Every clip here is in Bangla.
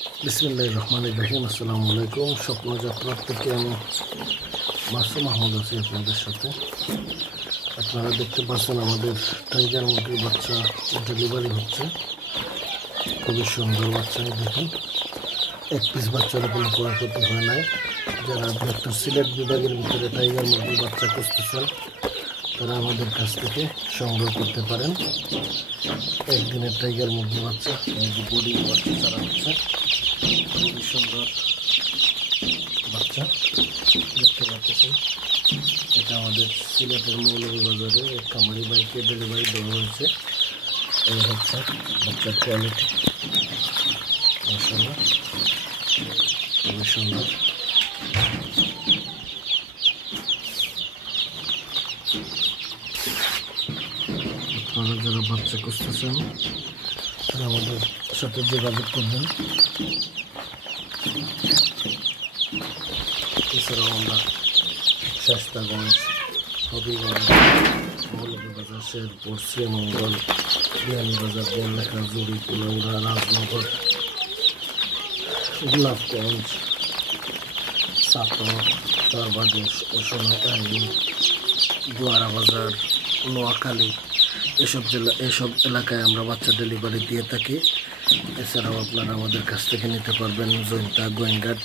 বিসমিল্লাহির রহমানির রহিম। আসসালামু আলাইকুম। স্বপ্নযাত্রা থেকে আমি মাসুম আহমদ আছি আপনাদের সাথে। আপনারা দেখতে পাচ্ছেন আমাদের টাইগার মুরগির বাচ্চা ডেলিভারি হচ্ছে। খুবই সুন্দর বাচ্চা, দেখুন এক পিস বাচ্চার কোনো ক্ষয়ক্ষতি হয় নাই। যারা আপনার সিলেট বিভাগের ভিতরে টাইগার মুরগির বাচ্চা খুঁজতেছেন তারা আমাদের কাছ থেকে সংগ্রহ করতে পারেন। একদিনের টাইগার মুরগি বাচ্চা, বডি বাচ্চা ছাড়া হচ্ছে, খুবই সুন্দর বাচ্চা দেখতে পাচ্ছেন। এটা আমাদের সিলেটের মৌলভীবাজারে এক খামারি বাইকে ডেলিভারি দেওয়া হয়েছে। এই হচ্ছে বাচ্চার কোয়ালিটি, মাশাআল্লাহ খুবই সুন্দর। আপনারা যারা বাচ্চা খুঁজতেছেন তারা আমাদের সাথে যোগাযোগ করবেন। এছাড়াও আমরা শাস্তাগঞ্জ, হবিগঞ্জ, মৌলভীবাজার, শেরপুর, শ্রীমঙ্গল, বিয়ানীবাজার, বনলেখা, জুড়ি, কুলাউড়া, রাজনগর, গোলাপগঞ্জ, সাতর, তারবাদেশ, সোনাকালী, দুয়ারা বাজার, নোয়াখালী এসব এলাকায় আমরা বাচ্চা ডেলিভারি দিয়ে থাকি। এছাড়াও আপনারা আমাদের কাছ থেকে নিতে পারবেন জৈন্তা, গোয়েঙ্গাট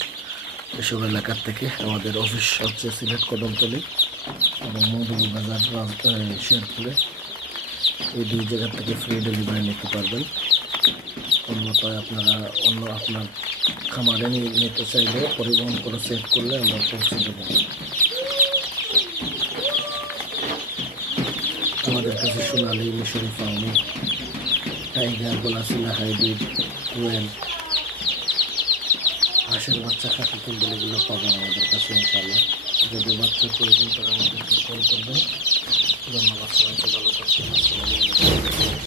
এসব এলাকার থেকে। আমাদের অফিস হচ্ছে সিলেট কদমতলী এবং মৌলভীবাজার, শেরপুরে। এই দুই জায়গা থেকে ফ্রি ডেলিভারি নিতে পারবেন। অন্যথায় আপনারা আপনার খামারে নিতে চাইলে পরিবহন করে সেট করলে আমরা পৌঁছে দেবো। আমাদের কাছে সোনালি, মিশরি ফাউনি, টাইগার, গলাসিলা হাইব্রিড, কোয়েল, হাঁসের বাচ্চা, খাকি কুন্দল এগুলো পাবেন আমাদের কাছে ইনশাআল্লাহ। যদি বাচ্চার প্রয়োজন তারা আমাদেরকে কল করবেন। ধন্যবাদ সবাইকে, ভালো থাকবেন। আসসালামু আলাইকুম।